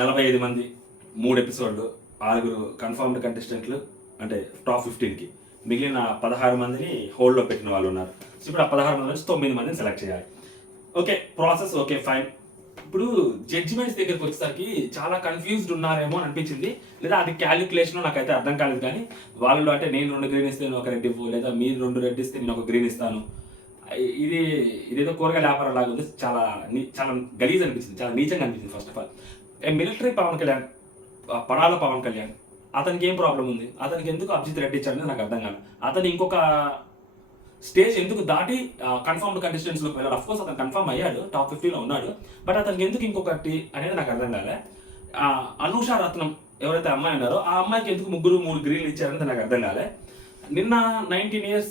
45 మంది 3 ఎపిసోడ్లు, 6 కన్ఫర్మ్డ్ కంటెస్టెంట్లు అంటే టాప్ 15కి, మిగిలిన 16 మందిని హోల్డ్లో పెట్టిన వాళ్ళు ఉన్నారు. సో ఇప్పుడు ఆ 16 మంది నుంచి 9 మందిని సెలెక్ట్ చేయాలి. Okay, process okay fine. ఇప్పుడు జడ్జిమెంట్స్ దగ్గరికి వచ్చేసరికి చాలా కన్ఫ్యూజ్డ్ ఉన్నారేమో అని అనిపించింది, లేదా అది క్యాలిక్యులేషన్ నాకైతే అర్థం కాలేదు. కానీ వాళ్ళు అంటే నేను 2 గ్రీన్ ఇస్తే నేను ఒక రెడ్ ఇవ్వు, లేదా మీరు 2 రెడ్ ఇస్తే నేను ఒక గ్రీన్ ఇస్తాను, ఇదేదో కూరగాయల వ్యాపారం లాగా ఉంది. చాలా చాలా గలీజ్ అనిపించింది, చాలా నీచంగా అనిపించింది. First of all military Pavan Kalyan, Padala Pavan Kalyan, అతనికి ఏం ప్రాబ్లం ఉంది? అతనికి ఎందుకు అభిజిత్ రెడ్డి ఇచ్చాడని నాకు అర్థం కాదు. అతను ఇంకొక స్టేజ్ ఎందుకు దాటి కన్ఫర్మ్డ్ కంటెస్టెంట్స్లోకి వెళ్ళాడు? అఫ్కోర్స్ అతను కన్ఫర్మ్ అయ్యాడు, టాప్ 15లో ఉన్నాడు. బట్ అతనికి ఎందుకు ఇంకొకటి అనేది నాకు అర్థం కాలే. అనూష రత్నం ఎవరైతే అమ్మాయి ఉన్నారో ఆ అమ్మాయికి ఎందుకు 3 గ్రీన్లు ఇచ్చారనేది నాకు అర్థం కాలే. నిన్న 19 years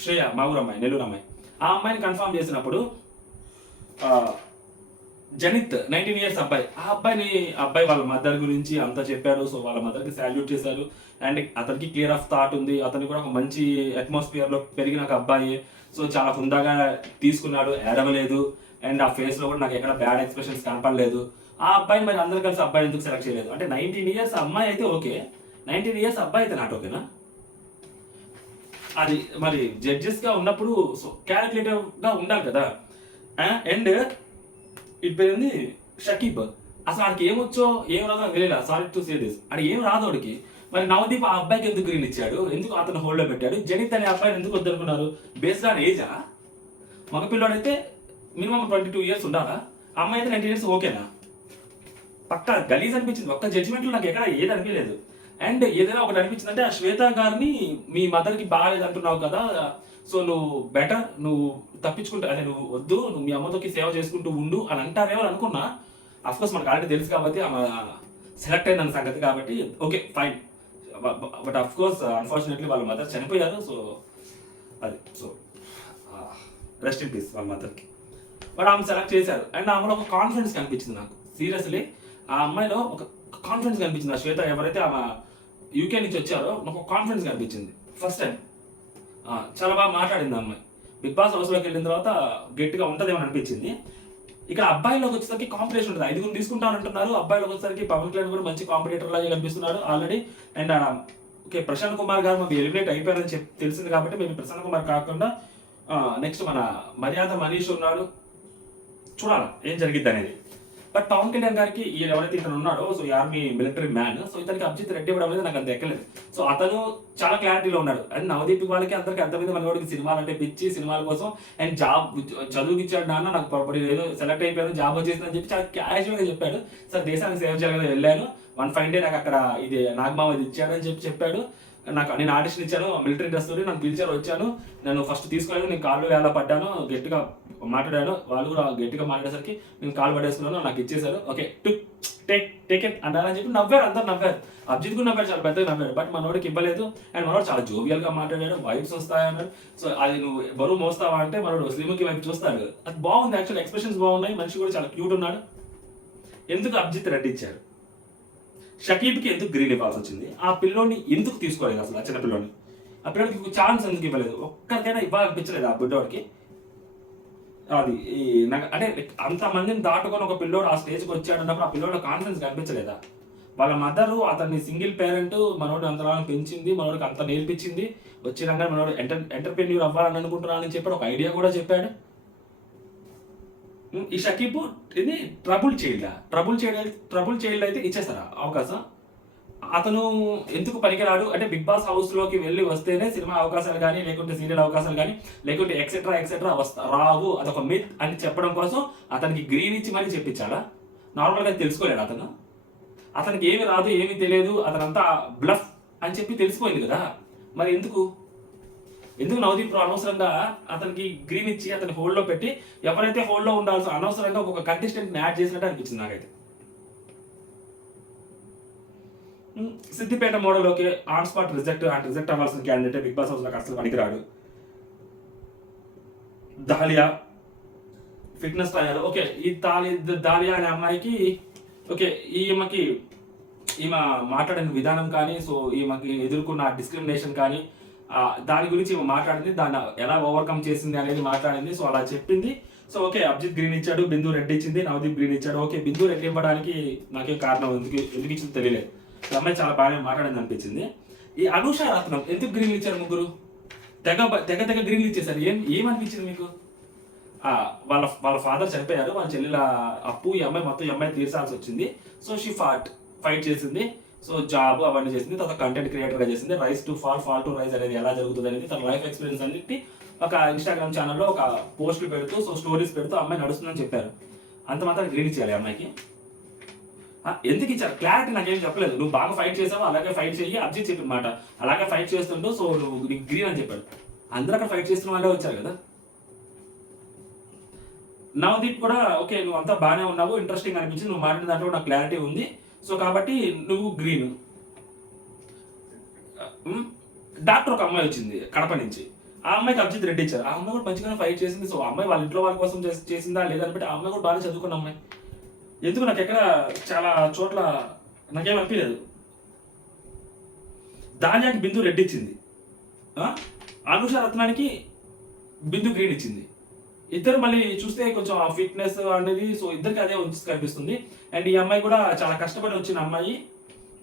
శ్రేయ, మా ఊరు అమ్మాయి, నెల్లూరు అమ్మాయి, ఆ అమ్మాయిని కన్ఫర్మ్ చేసినప్పుడు జనిత్ 19 years అబ్బాయి, ఆ అబ్బాయి వాళ్ళ మదర్ గురించి అంతా చెప్పాడు. సో వాళ్ళ మదర్కి సాల్యూట్ చేశారు. అండ్ అతనికి క్లియర్ ఆఫ్ థాట్ ఉంది, అతనికి కూడా ఒక మంచి అట్మాస్ఫియర్లో పెరిగిన ఒక అబ్బాయి. సో చాలా హుందాగా తీసుకున్నాడు, ఏడవలేదు. అండ్ ఆ ఫేస్లో కూడా నాకు ఎక్కడ బ్యాడ్ ఎక్స్ప్రెషన్స్ కనపడలేదు. ఆ అబ్బాయిని మరి అందరు కలిసి అబ్బాయి ఎందుకు సెలెక్ట్ చేయలేదు? అంటే 19 years అమ్మాయి అయితే ఓకే, 19 years అబ్బాయి అయితే నాట్ ఓకేనా? అది మరి జడ్జెస్గా ఉన్నప్పుడు సో క్యాలిక్యులేటివ్గా ఉండాలి కదా. అండ్ ఇటు పేరుంది షకీబ్, అసలు ఆడికి ఏమొచ్చో ఏం రాదో తెలియదు. సారీ టు సే దిస్, అది ఏం రాదు వాడికి. మరి నవదీప్ ఆ అబ్బాయికి ఎందుకు గ్రీన్ ఇచ్చాడు? ఎందుకు అతను హోల్డ్లో పెట్టాడు? జనిత్ అనే అబ్బాయిని ఎందుకు వద్దనుకున్నారు? Based on ఏజా? మగ పిల్లోడైతే మినిమం 22 years ఉండాలా? అమ్మాయి అయితే 19 years ఓకేనా? పక్కా గలీజ్ అనిపించింది. ఒక్క జడ్జిమెంట్లో నాకు ఎక్కడ ఏది అనిపించలేదు. అండ్ ఏదైనా ఒకటి అనిపించింది అంటే, ఆ శ్వేత గారిని మీ మదర్కి బాగాలేదు అంటున్నావు కదా, సో నువ్వు బెటర్, నువ్వు తప్పించుకుంటా, అదే నువ్వు వద్దు, నువ్వు మీ అమ్మతోకి సేవ చేసుకుంటూ ఉండు అని అంటారేమో అనుకున్నా. అఫ్కోర్స్ మనకు ఆల్రెడీ తెలుసు కాబట్టి, ఆమె సెలెక్ట్ అయిన సంగతి కాబట్టి okay fine. But of course unfortunately వాళ్ళ మదర్ చనిపోయారు. సో అది సో రెస్ట్ ఇన్ పీస్ వాళ్ళ మదర్కి. బట్ ఆమె సెలెక్ట్ చేశారు. అండ్ ఆమెలో ఒక కాన్ఫిడెన్స్ కనిపించింది నాకు. సీరియస్లీ ఆ అమ్మాయిలో ఒక కాన్ఫిడెన్స్ కనిపించింది. ఆ శ్వేత ఎవరైతే ఆమె యూకే నుంచి వచ్చారో నాకు ఒక కాన్ఫిడెన్స్ కనిపించింది ఫస్ట్ టైం. చాలా బాగా మాట్లాడింది ఆ అమ్మాయి. బిగ్ బాస్ హౌస్లోకి వెళ్ళిన తర్వాత గట్టిగా ఉంటుందేమో అనిపించింది. ఇక్కడ అబ్బాయిలోకి వచ్చేసరికి కాంపిటీషన్ ఉంటుంది. 5 తీసుకుంటానంటున్నారు. అబ్బాయిలోకి వచ్చేసరికి పవన్ కళ్యాణ్ కూడా మంచి కాంపిటేటర్ లాగా కనిపిస్తున్నాడు already. And okay, Prashanth Kumar గారు మాకు ఎలిమినేట్ అయిపోయారని తెలిసింది కాబట్టి మేము ప్రశాంత్ కుమార్ కాకుండా నెక్స్ట్ మన మర్యాద మనీష్ ఉన్నాడు. చూడాలి ఏం జరిగిద్ది అనేది. బట్ పవన్ కళ్యాణ్ గారికి ఎవరైతే ఇతను ఉన్నాడో, so army military man, so ఇతనికి అభిజిత్ రెడ్డి ఇవ్వడం అనేది నాకు అంత ఎక్కలేదు. సో అతను చాలా క్లారిటీలో ఉన్నాడు. అండ్ నవదీప్ వాళ్ళకి అందరికీ అర్థమైంది, మన వాడికి సినిమాలు అంటే పిచ్చి, సినిమాల కోసం అండ్ జాబ్ చదువుకి ఇచ్చాడు నాన్న, నాకు ఏదో సెలెక్ట్ అయిపోయాను, జాబ్ వచ్చేసిందని చెప్పి చాలా క్యాజువల్గా చెప్పాడు. సార్ దేశానికి సేవ చేయాలని వెళ్ళాను, 1 fine day నాకు అక్కడ ఇది నాగమామ ఇది ఇచ్చాడని చెప్పాడు. నేను ఆడిషన్ ఇచ్చాను, మిలిటరీ డ్రెస్ తోటి నన్ను పిలిచారు, వచ్చాను, నన్ను ఫస్ట్ తీసుకోలేదు, నేను కాళ్ళు వేళ పడ్డాను, గట్టిగా మాట్లాడాను, వాళ్ళు కూడా గట్టిగా మాట్లాడేసరికి నేను కాళ్ళు పడేసుకున్నాను, నాకు ఇచ్చేసారు, ఓకే టేక్ ఇట్ అంటారని చెప్పి నవ్వారు. అందరు నవ్వారు, అభిజిత్ కూడా నవ్వారు, చాలా పెద్దగా నవ్వారు. బట్ మనోడికి ఇవ్వలేదు. అండ్ మనోడు చాలా జోవియల్గా మాట్లాడాడు, వైబ్స్ వస్తాయన్నాడు. సో అది నువ్వు బరువు మోస్తావా అంటే మనోడు స్లిమ్కి వైపు చూస్తాడు. అది బాగుంది, యాక్చువల్ ఎక్స్ప్రెషన్స్ బాగున్నాయి, మనిషి కూడా చాలా క్యూట్ ఉన్నాడు. ఎందుకు అభిజిత్ రెడ్డి ఇచ్చారు? షకీబ్కి ఎందుకు గ్రీన్ ఇవ్వాల్సి వచ్చింది? ఆ పిల్లోని ఎందుకు తీసుకోలేదు అసలు? ఆ చిన్న పిల్లోని, ఆ పిల్లోడికి ఛాన్స్ ఎందుకు ఇవ్వలేదు? ఒక్కరికైనా ఇవ్వాలనిపించలేదు ఆ బిడ్డోడికి? అది నాకు అంటే అంతమందిని దాటుకొని ఒక పిల్లోడు ఆ స్టేజ్కి వచ్చాడు అన్నప్పుడు ఆ పిల్లోడు కాన్ఫిడెన్స్ కనిపించలేదా? వాళ్ళ మదరు అతన్ని సింగిల్ పేరెంట్, మనోడు అంతలా పెంచింది, మనోడికి అంత నేర్పించింది, వచ్చినాక మనోడు ఎంటర్ప్రెన్యూర్ అవ్వాలని అనుకుంటున్నానని చెప్పాడు, ఒక ఐడియా కూడా చెప్పాడు. ఈ షకీబ్ ఇది ట్రబుల్ చైల్డ్ అయితే ఇచ్చేస్తారా అవకాశం? అతను ఎందుకు పనికిరాడు అంటే బిగ్ బాస్ హౌస్లోకి వెళ్ళి వస్తేనే సినిమా అవకాశాలు కానీ, లేకుంటే సీరియల్ అవకాశాలు కానీ, లేకుంటే ఎక్సెట్రా రావు, అదొక మిత్ అని చెప్పడం కోసం అతనికి గ్రీన్ ఇచ్చి మరీ చెప్పించాలా? నార్మల్గా తెలుసుకోలేడు అతను? అతనికి ఏమి రాదు, ఏమీ తెలియదు, అతనంతా బ్లఫ్ అని చెప్పి తెలిసిపోయింది కదా. మరి ఎందుకు నవదీప్ అనవసరంగా అతనికి గ్రీన్ ఇచ్చి అతని హోల్డ్లో పెట్టి, ఎవరైతే హోల్డ్లో ఉండాల్సిన అనవసరంగా ఒక కంటెస్టెంట్ని యాడ్ చేసినట్టు అనిపించింది నాకైతే. సిద్దిపేట మోడల్లోకి ఆన్ స్పాట్ రిజెక్ట్ అవ్వాల్సిన క్యాండిడేట్ బిగ్ బాస్ హౌస్లోకి అసలు పనికిరాడు. దాలియా ఫిట్నెస్ ట్రయల్, ఓకే ఈ దాలియా అనే అమ్మాయికి ఓకే ఈమె మాట్లాడిన విధానం కానీ, సో ఈమెకి ఎదుర్కొన్న డిస్క్రిమినేషన్ కానీ, దాని గురించి మాట్లాడింది, దాన్ని ఎలా ఓవర్కమ్ చేసింది అనేది మాట్లాడింది. సో అలా చెప్పింది. సో ఓకే, అభిజిత్ గ్రీన్ ఇచ్చాడు, బిందు రెడ్ ఇచ్చింది, నవదీప్ గ్రీన్ ఇచ్చాడు. ఓకే, బిందు రెడ్ ఇవ్వడానికి నాకేం కారణం ఎందుకు ఇచ్చింది తెలియలేదు. ఈ అమ్మాయి చాలా బాగానే మాట్లాడింది అనిపించింది. ఈ అనూష రత్నం ఎందుకు గ్రీన్లు ఇచ్చారు ముగ్గురు? తెగ తెగ తెగ గ్రీన్లు ఇచ్చేసారు. ఏమనిపించింది మీకు? వాళ్ళ వాళ్ళ ఫాదర్ చనిపోయారు, వాళ్ళ చెల్లెల అప్పు ఈ అమ్మాయి మొత్తం ఈ అమ్మాయి తీర్చాల్సి వచ్చింది. సో షీ ఫైట్ చేసింది. సో జాబ్ అవన్నీ చేసింది, తర్వాత కంటెంట్ క్రియేటర్గా చేసింది. Rise to fall to rise అనేది ఎలా జరుగుతుంది అనేది తన లైఫ్ ఎక్స్పీరియన్స్ అన్నిటి ఒక ఇన్స్టాగ్రామ్ ఛానల్లో ఒక పోస్టులు పెడుతూ, సో స్టోరీస్ పెడుతూ అమ్మాయి నడుస్తుందని చెప్పారు. అంత మాత్రం గ్రీన్ ఇచ్చేయాలి అమ్మాయికి? ఎందుకు ఇచ్చారు? క్లారిటీ నాకేం చెప్పలేదు. నువ్వు బాగా ఫైట్ చేసావు, అలాగే ఫైట్ చెయ్యి. అభిజిత్ చెప్పిన మాట అలాగే ఫైట్ చేస్తుంటూ, సో నువ్వు నీకు గ్రీన్ అని చెప్పాడు. అందరూ అక్కడ ఫైట్ చేస్తున్న వాళ్ళే వచ్చారు కదా. నవదీప్ కూడా ఓకే, నువ్వు అంతా బాగానే ఉన్నావు, ఇంట్రెస్టింగ్ అనిపించింది, నువ్వు మాట్లాడిన దాంట్లో నాకు క్లారిటీ ఉంది, సో కాబట్టి నువ్వు గ్రీన్. డాక్టర్ ఒక అమ్మాయి వచ్చింది కడప నుంచి, ఆ అమ్మాయికి అభిజిత్ రెడ్డి ఇచ్చారు. ఆ అమ్మాయి కూడా మంచిగానే ఫైట్ చేసింది. సో అమ్మాయి వాళ్ళ ఇంట్లో వాళ్ళ కోసం చేసిందా లేదని బట్టి ఆ అమ్మాయి కూడా బాగా చదువుకున్న అమ్మాయి. ఎందుకు నాకు ఎక్కడ చాలా చోట్ల నాకేం అనిపించలేదు. దానియాకి బిందు రెడ్ ఇచ్చింది, అనూష రత్నానికి బిందు గ్రీన్ ఇచ్చింది. ఇద్దరు మళ్ళీ చూస్తే కొంచెం ఆ ఫిట్నెస్ అనేది, సో ఇద్దరికి అదే కనిపిస్తుంది. అండ్ ఈ అమ్మాయి కూడా చాలా కష్టపడి వచ్చిన అమ్మాయి,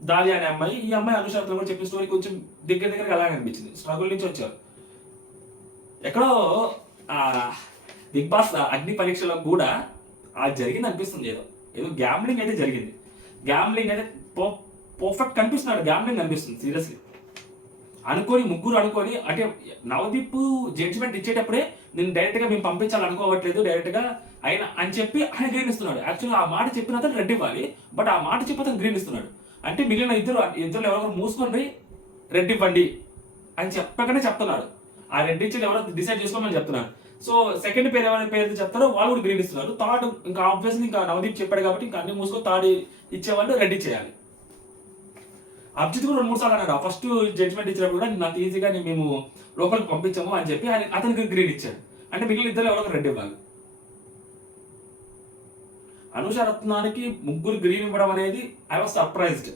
దాలి అనే అమ్మాయి. ఈ అమ్మాయి అనూష రత్నం కూడా చెప్పిన స్టోరీ కొంచెం దగ్గరగా అలాగే అనిపించింది. స్ట్రగుల్ నుంచి వచ్చారు. ఎక్కడో బిగ్ బాస్ అగ్ని పరీక్షలో కూడా అది జరిగింది అనిపిస్తుంది. ఏదో గ్యాంబ్లింగ్ అయితే జరిగింది. గ్యాంబ్లింగ్ అయితే పర్ఫెక్ట్ కనిపిస్తున్నాడు, గ్యాంబ్లింగ్ అనిపిస్తుంది సీరియస్లీ. ముగ్గురు అనుకొని, అంటే నవదీప్ జడ్జిమెంట్ ఇచ్చేటప్పుడే నేను డైరెక్ట్గా మేము పంపించాలనుకోవట్లేదు డైరెక్ట్గా ఆయన అని చెప్పి ఆయన గ్రీన్ ఇస్తున్నాడు. యాక్చువల్గా ఆ మాట చెప్పిన అతను రెడ్ ఇవ్వాలి, బట్ ఆ మాట చెప్పి అతను గ్రీన్ ఇస్తున్నాడు. అంటే మిగిలిన ఇద్దరు ఎవరో మూసుకొని రెడ్ ఇవ్వండి అని చెప్పకనే చెప్తున్నాడు. ఆ రెడ్ ఇచ్చేది ఎవరో డిసైడ్ చేసుకోమని చెప్తున్నారు. సో సెకండ్ పేరు ఎవరైనా పేరు చెప్తారో వాళ్ళు కూడా గ్రీన్ ఇస్తున్నారు. థర్డ్ ఇంకా ఆబ్వియస్లీ ఇంకా నవదీప్ చెప్పాడు కాబట్టి ఇంకా అన్ని మూసుకొని థర్డ్ ఇచ్చేవాళ్ళు రెడ్ ఇచ్చేయాలి. అభిజిత్ కూడా 2-3 సార్లు అన్నాడు. ఫస్ట్ జడ్జ్మెంట్ ఇచ్చినప్పుడు కూడా నాకు ఈజీగా మేము లోపలికి పంపించాము అని చెప్పి అతనికి గ్రీన్ ఇచ్చాడు. అంటే మిగిలిన ఇద్దరు ఎవరికి రెడ్ ఇవ్వాలి. అనూష రత్నానికి ముగ్గురు గ్రీన్ ఇవ్వడం అనేది ఐ వాజ్ సర్ప్రైజ్డ్.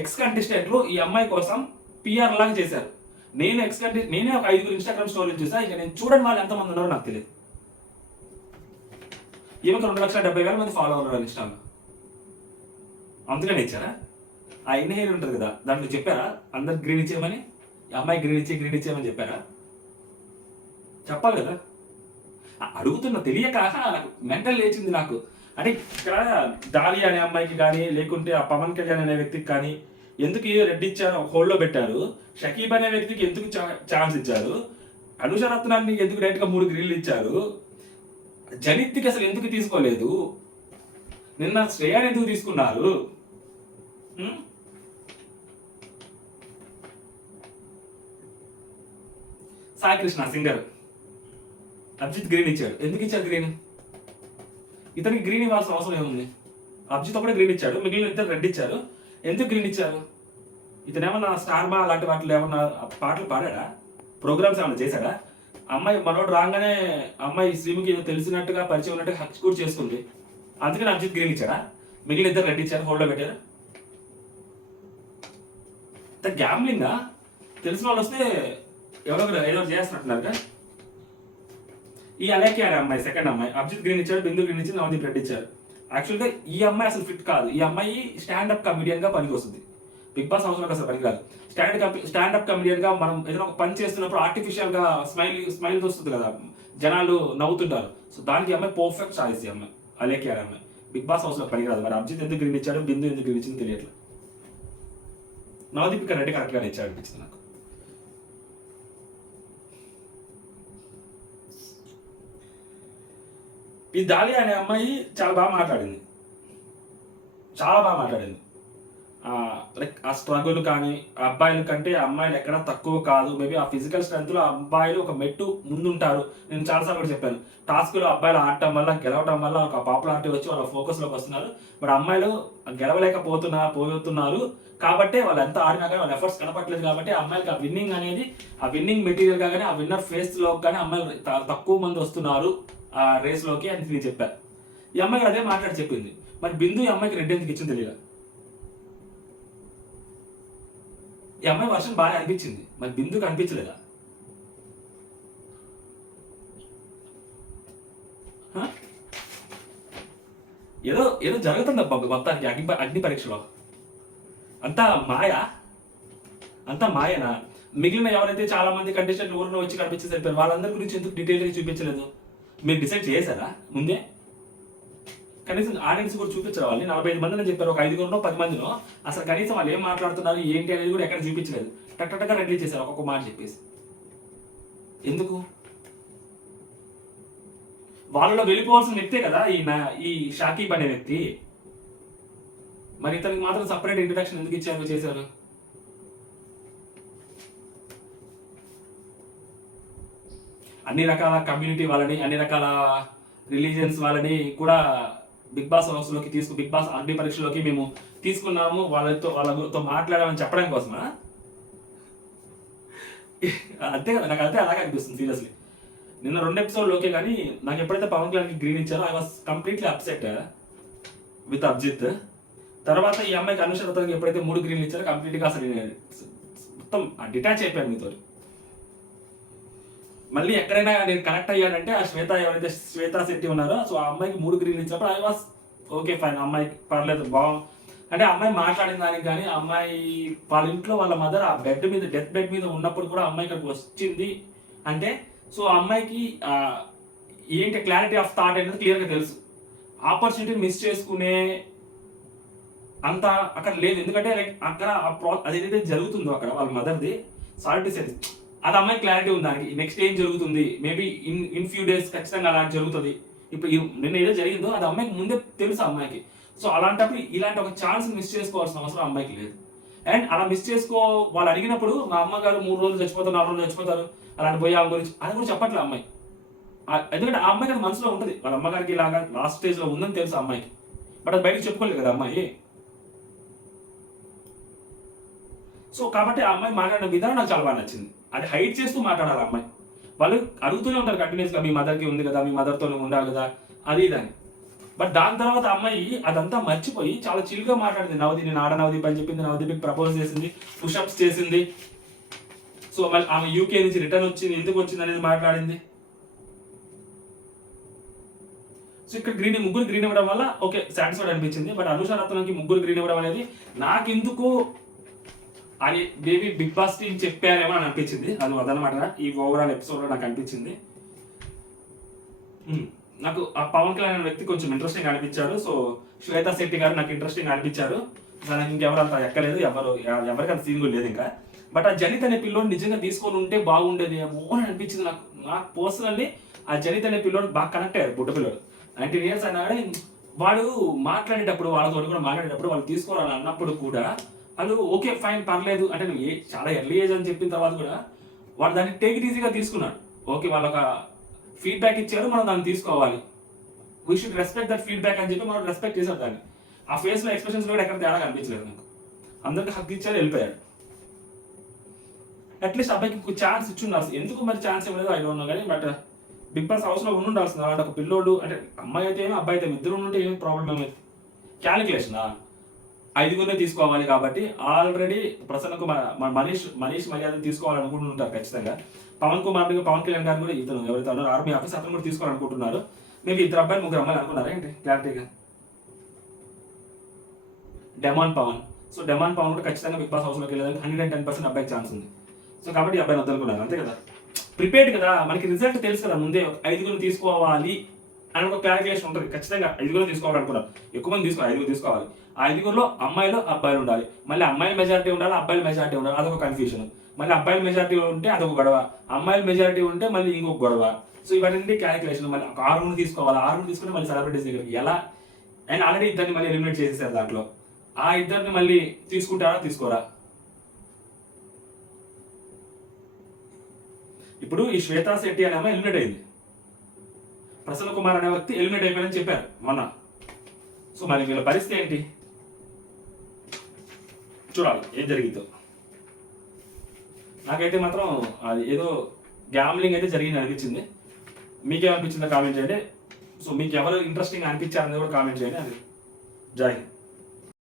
ఎక్స్ కంటెస్టెంట్లు ఈ అమ్మాయి కోసం పిఆర్ లాగా చేశారు. నేనే ఒక 5 ఇన్స్టాగ్రామ్ స్టోరీలు చూసా. ఇక నేను చూడని వాళ్ళు ఎంతమంది ఉన్నారో నాకు తెలియదు. ఈమెకు 2,70,000 మంది ఫాలో ఉన్నారు ఇన్స్టాలో. అందుకని ఇచ్చారా? ఆ ఇన్హేర్ ఉంటుంది కదా, దాంట్లో చెప్పారా అందరు గ్రీన్ ఇచ్చేయమని? అమ్మాయి గ్రీన్ ఇచ్చేయమని చెప్పారా? చెప్పాలి కదా. అడుగుతున్నా తెలియక నాకు మెంటల్ లేచింది నాకు. అంటే ఇక్కడ డాలి అనే అమ్మాయికి కానీ, లేకుంటే ఆ పవన్ కళ్యాణ్ అనే వ్యక్తికి కానీ ఎందుకు రెడ్ ఇచ్చారు, హోల్డ్లో పెట్టారు? షకీబ్ అనే వ్యక్తికి ఎందుకు ఛాన్స్ ఇచ్చారు? అనూష రత్నాన్ని ఎందుకు డైరెక్ట్గా 3 గ్రీన్లు ఇచ్చారు? జనిత్కి అసలు ఎందుకు తీసుకోలేదు? నిన్న శ్రేయాని ఎందుకు తీసుకున్నారు? సాయి కృష్ణ సింగర్ అభిజిత్ గ్రీన్ ఇచ్చాడు. ఎందుకు ఇచ్చారు గ్రీన్? ఇతనికి గ్రీన్ ఇవ్వాల్సిన అవసరం ఏముంది? అభిజిత్ ఒకటే గ్రీన్ ఇచ్చాడు, మిగిలిన ఇద్దరు రెడ్ ఇచ్చారు. ఎందుకు గ్రీన్ ఇచ్చారు? ఇతను ఏమన్నా స్టార్ మా అలాంటి వాటిలో ఏమన్నా పాటలు పాడా? ప్రోగ్రామ్స్ ఏమన్నా చేశాడా? అమ్మాయి మనోడు రాగానే అమ్మాయి శ్రీముఖి ఏదో తెలిసినట్టుగా పరిచయం ఉన్నట్టుగా హక్స్ కూడా చేసుకుంది. అందుకని అభిజిత్ గ్రీన్ ఇచ్చాడా? మిగిలిన ఇద్దరు రెడ్ ఇచ్చారు, హోల్డ్లో పెట్టారు. గ్యాంబ్లింగా? తెలిసిన వాళ్ళు వస్తే ఎవరో ఏదో చేస్తున్నట్టున్నారు. ఈ అలేకి అనే అమ్మాయి సెకండ్ అమ్మాయి అభిజిత్ గ్రీన్ ఇచ్చాడు, బిందు గ్రీన్ ఇచ్చి నవదీప్ రెడ్ ఇచ్చారు. యాక్చువల్గా ఈ అమ్మాయి అసలు ఫిట్ కాదు. ఈ అమ్మాయి స్టాండప్ కమిడియన్గా పనికి వస్తుంది. బిగ్ బాస్ హౌస్లోకి అసలు పనికి రాదు. స్టాండప్ కమిడియన్గా మనం ఏదైనా ఒక పని చేస్తున్నప్పుడు ఆర్టిఫిషియల్గా స్మైల్ వస్తుంది కదా, జనాలు నవ్వుతుంటారు. సో దానికి అమ్మాయి పర్ఫెక్ట్ చాయిస్. ఈ అమ్మాయి అలేకి అనే అమ్మాయి బిగ్ బాస్ హౌస్లో పనికి రాదు. మరి అభిజిత్ ఎందుకు గ్రీన్ ఇచ్చాడు, బిందు ఎందుకు గ్రీన్ ఇచ్చింది తెలియట్లేదు. నవదీప్ రెడ్ కరెక్ట్గానే ఇచ్చాడు అనిపించింది నాకు. ఈ దాలి అనే అమ్మాయి చాలా బాగా మాట్లాడింది. లైక్ ఆ స్ట్రగుల్ కానీ అబ్బాయిల కంటే అమ్మాయిలు ఎక్కడ తక్కువ కాదు. మేబీ ఆ ఫిజికల్ స్ట్రెంత్లో అబ్బాయిలు ఒక మెట్టు ముందుంటారు. నేను చాలాసార్లు కూడా చెప్పాను, టాస్క్లో అబ్బాయిలు ఆడటం వల్ల గెలవటం వల్ల ఒక పాపులారిటీ వచ్చి వాళ్ళ ఫోకస్లోకి వస్తున్నారు. బట్ అమ్మాయిలు పోతున్నారు కాబట్టి వాళ్ళు ఎంత ఆడినా కానీ వాళ్ళ ఎఫర్ట్స్ కనపట్లేదు. కాబట్టి అమ్మాయిలకి ఆ విన్నింగ్ మెటీరియల్గా కానీ ఆ విన్నర్ ఫేస్లో కానీ అమ్మాయిలు తక్కువ మంది వస్తున్నారు ఆ రేస్లోకి అని నేను చెప్పాను. ఈ అమ్మాయి అదే మాట్లాడి చెప్పింది. మరి బిందు ఈ అమ్మాయికి రెడ్ ఎందుకు ఇచ్చింది తెలియదు. ఈ అమ్మాయి వర్షన్ బాగా అనిపించింది, మరి బిందుకు అనిపించలేదా? ఏదో ఏదో జరుగుతుంది అబ్బా మొత్తానికి అగ్ని పరీక్షలో. అంతా మాయ, అంతా మాయనా? మిగిలిన ఎవరైతే చాలా మంది కంటెస్టెంట్లు ఊరిలో వచ్చి కనిపించి సరిపోయారు వాళ్ళందరి గురించి ఎందుకు డీటెయిల్గా చూపించలేదు? మీరు డిసైడ్ చేశారా ముందే? కనీసం ఆడియన్స్ కూడా చూపించారు. వాళ్ళని 45 మందిని చెప్పారు, ఒక 5గురినో 10 మందినో అసలు కనీసం వాళ్ళు ఏం మాట్లాడుతున్నారు ఏంటి అనేది కూడా ఎక్కడ చూపించలేదు. టక్టగా రెడీ చేశారు ఒక్కొక్క మాట చెప్పేసి. ఎందుకు? వాళ్ళలో వెళ్ళిపోవాల్సిన వ్యక్తే కదా ఈ షాకీబ్ అనే వ్యక్తి. మరి ఇతనికి మాత్రం సపరేట్ ఇంట్రడక్షన్ ఎందుకు ఇచ్చారు చేశారు? అన్ని రకాల కమ్యూనిటీ వాళ్ళని, అన్ని రకాల రిలీజియన్స్ వాళ్ళని కూడా బిగ్ బాస్ హౌస్లోకి బిగ్ బాస్ అగ్ని పరీక్షలోకి మేము తీసుకున్నాము, వాళ్ళతో మాట్లాడామని చెప్పడం కోసమా? అంతే కదా, నాకు అంతే అలాగే అనిపిస్తుంది సీరియస్లీ. నిన్న 2 ఎపిసోడ్లు ఓకే, కానీ నాకు ఎప్పుడైతే పవన్ కళ్యాణ్కి గ్రీన్ ఇచ్చారో I was completely upset with Abhijit. తర్వాత ఈ అమ్మాయికి అనుషరతకి ఎప్పుడైతే 3 గ్రీన్లు ఇచ్చారో కంప్లీట్గా అసలు మొత్తం డిటాచ్ అయిపోయాను మీతో. మళ్ళీ ఎక్కడైనా నేను కనెక్ట్ అయ్యానంటే ఆ ఎవరైతే శ్వేతా శెట్టి ఉన్నారో, సో ఆ అమ్మాయికి 3 గ్రీన్లు ఇచ్చినప్పుడు ఐ వాస్ ఓకే ఫైన్, అమ్మాయికి పర్లేదు అంటే అమ్మాయి మాట్లాడిన దానికి కానీ అమ్మాయి వాళ్ళ ఇంట్లో వాళ్ళ మదర్ ఆ బెడ్ మీద డెత్ బెడ్ మీద ఉన్నప్పుడు కూడా అమ్మాయి ఇక్కడికి వచ్చింది అంటే, సో ఆ అమ్మాయికి ఏంటి క్లారిటీ ఆఫ్ థాట్ అనేది క్లియర్గా తెలుసు. ఆపర్చునిటీ మిస్ చేసుకునే అంత అక్కడ లేదు. ఎందుకంటే లైక్ అక్కడ అది ఏదైతే జరుగుతుందో అక్కడ వాళ్ళ మదర్ది సారీ సేది అది అమ్మాయి క్లారిటీ ఉంది దానికి. నెక్స్ట్ ఏం జరుగుతుంది, మేబీ ఇన్ ఫ్యూ డేస్ ఖచ్చితంగా అలాంటి జరుగుతుంది. ఇప్పుడు నిన్న ఏదో జరిగిందో అది అమ్మాయికి ముందే తెలుసు అమ్మాయికి. సో అలాంటప్పుడు ఇలాంటి ఒక ఛాన్స్ మిస్ చేసుకోవాల్సిన అవసరం అమ్మాయికి లేదు. అండ్ అలా మిస్ వాళ్ళు అడిగినప్పుడు మా అమ్మగారు 3 రోజులు చచ్చిపోతారు, 4 రోజులు చచ్చిపోతారు అలాంటి పోయి ఆమె గురించి అది కూడా చెప్పట్లే అమ్మాయి. ఎందుకంటే ఆ అమ్మాయికి అది మనసులో ఉంటుంది, వాళ్ళ అమ్మగారికి ఇలాగా లాస్ట్ స్టేజ్లో ఉందని తెలుసు అమ్మాయికి. బట్ అది బయటకు చెప్పుకోలేదు కదా అమ్మాయి. సో కాబట్టి ఆ అమ్మాయి మాట్లాడిన విధానం నాకు చాలా బాగా నచ్చింది. అది హైట్ చేస్తూ మాట్లాడాలి అమ్మాయి. వాళ్ళు అడుగుతూనే ఉంటారు కంటిన్యూస్గా, మీ మదర్కి ఉంది కదా, మీ మదర్తోనే ఉండాలి కదా, అది ఇదని. బట్ దాని తర్వాత అమ్మాయి అదంతా మర్చిపోయి చాలా చిల్గా మాట్లాడింది. నేను ఆడ నవదీప్ అని చెప్పింది, నవదీప్కి ప్రపోజ్ చేసింది, పుషప్స్ చేసింది. సో మళ్ళీ ఆమె యూకే నుంచి రిటర్న్ వచ్చింది, ఎందుకు వచ్చింది అనేది మాట్లాడింది. సో ఇక్కడ ముగ్గురు గ్రీన్ ఇవ్వడం వల్ల ఓకే సాటిస్ఫైడ్ అనిపించింది. బట్ అనుష రత్నంకి 3 గ్రీన్ ఇవ్వడం అనేది నాకెందుకు అని బేబీ బిగ్ బాస్ టీం చెప్పారేమో అని అనిపించింది. అది అదనమాట ఈ ఓవరాల్ ఎపిసోడ్లో నాకు అనిపించింది. నాకు ఆ పవన్ కళ్యాణ్ అనే వ్యక్తి కొంచెం ఇంట్రెస్టింగ్ అనిపించాడు. సో శ్వేతా శెట్టి గారు నాకు ఇంట్రెస్టింగ్ అనిపించారు. నాకు ఇంకెవరు అంత ఎక్కలేదు, ఎవరికి అంత సీన్ లేదు ఇంకా. బట్ ఆ జనిత్ అనే పిల్లోని నిజంగా తీసుకొని ఉంటే బాగుండేది ఏమో అని అనిపించింది నాకు పర్సనల్లీ. ఆ జనిత్ అనే పిల్లోడు బాగా కనెక్ట్ అయ్యారు, బుట్ట పిల్లోడు 19 years అయినా కానీ వాడు మాట్లాడేటప్పుడు వాళ్ళతో కూడా మాట్లాడేటప్పుడు వాళ్ళు తీసుకోవాలని అన్నప్పుడు కూడా వాళ్ళు ఓకే ఫైన్ పర్లేదు అంటే నువ్వు చాలా ఎర్లీ ఏజ్ అని చెప్పిన తర్వాత కూడా వాడు దాన్ని టేక్ ఇట్ ఈజీగా తీసుకున్నాడు. ఓకే వాళ్ళు ఒక ఫీడ్బ్యాక్ ఇచ్చారు, మనం దాన్ని తీసుకోవాలి, we should respect that feedback అని చెప్పి మనం రెస్పెక్ట్ చేశారు దాన్ని. ఆ ఫేస్లో ఎక్స్ప్రెషన్స్ కూడా ఎక్కడ తేడా కనిపించలేదు నాకు. అందరికి హక్కు ఇచ్చారు, వెళ్ళిపోయాడు. అట్లీస్ట్ అబ్బాయికి ఛాన్స్ ఇచ్చున్నారు. ఎందుకు మరి ఛాన్స్ ఇవ్వలేదు ఐ డోంట్ నో కానీ, బట్ బిగ్ బాస్ హౌస్లో ఉండాల్సింది అలాంటి ఒక పిల్లోడు. అంటే అమ్మాయి అయితే ఏమి అబ్బాయి అయితే ఇద్దరు ఉంటే ఏమి ప్రాబ్లం ఏమైంది? క్యాలిక్యులేషనా 5గురినే తీసుకోవాలి కాబట్టి ఆల్రెడీ ప్రసన్న కుమార్ మనీష్ మర్యాద తీసుకోవాలనుకుంటుంటారు ఖచ్చితంగా. పవన్ కళ్యాణ్ గారు కూడా ఇతను ఎవరైతే ఉన్నారో ఆర్మీ ఆఫీస్ అతను కూడా తీసుకోవాలనుకుంటున్నారు. మేబీ 2 అబ్బాయిలు 3 అమ్మాయిలు అనుకున్నారా ఏంటి క్లారిటీగా? డెమాన్ పవన్ కూడా ఖచ్చితంగా బిగ్ బాస్ హౌస్లోకి వెళ్ళడానికి 110% అబ్బాయికి ఛాన్స్ ఉంది. సో కాబట్టి అబ్బాయిని వద్దనుకున్నారు అంతే కదా. ప్రిపేర్డ్ కదా, మనకి రిజల్ట్ తెలుసు కదా ముందే. 5గురిని తీసుకోవాలి అని ఒక క్యాలిక్యులేషన్ ఉంటుంది ఖచ్చితంగా. 5గురిని తీసుకోవాలనుకున్నారు, ఎక్కువ మంది 5గురు తీసుకోవాలి. ఆ 5గురిలో అమ్మాయిలు అబ్బాయిలు ఉండాలి, మళ్ళీ అమ్మాయిల మెజారిటీ ఉండాలి, అబ్బాయిల మెజారిటీ ఉండాలి, అదొక కన్ఫ్యూజన్. మళ్ళీ అబ్బాయిల మెజారిటీ ఉంటే అదొక గొడవ, అమ్మాయిల మెజారిటీ ఉంటే మళ్ళీ ఇంకొక గొడవ. సో ఇవన్నీ క్యాలిక్యులేషన్. మళ్ళీ 6గురిని తీసుకోవాలి, 6గురిని తీసుకుంటే మళ్ళీ సెలబ్రిటీస్ దగ్గరికి ఎలా, అండ్ ఆల్రెడీ ఇద్దరిని మళ్ళీ ఎలిమినేట్ చేసేసారు దాంట్లో. ఆ ఇద్దరిని మళ్ళీ తీసుకుంటారా తీసుకోరా? ఇప్పుడు ఈ శ్వేతా శెట్టి అనే అమ్మాయి ఎలిమినేట్ అయింది, ప్రసన్న కుమార్ అనే వ్యక్తి ఎలిమినేట్ అయిపోయారని చెప్పారు మొన్న. సో మరి వీళ్ళ పరిస్థితి ఏంటి చూడాలి ఏం జరిగిందో. నాకైతే మాత్రం అది ఏదో గ్యామ్లింగ్ అయితే జరిగింది అనిపించింది. మీకేమనిపించిందో కామెంట్ చేయండి. సో మీకు ఎవరు ఇంట్రెస్టింగ్ అనిపించారనేది కూడా కామెంట్ చేయండి. అది జై హింద్.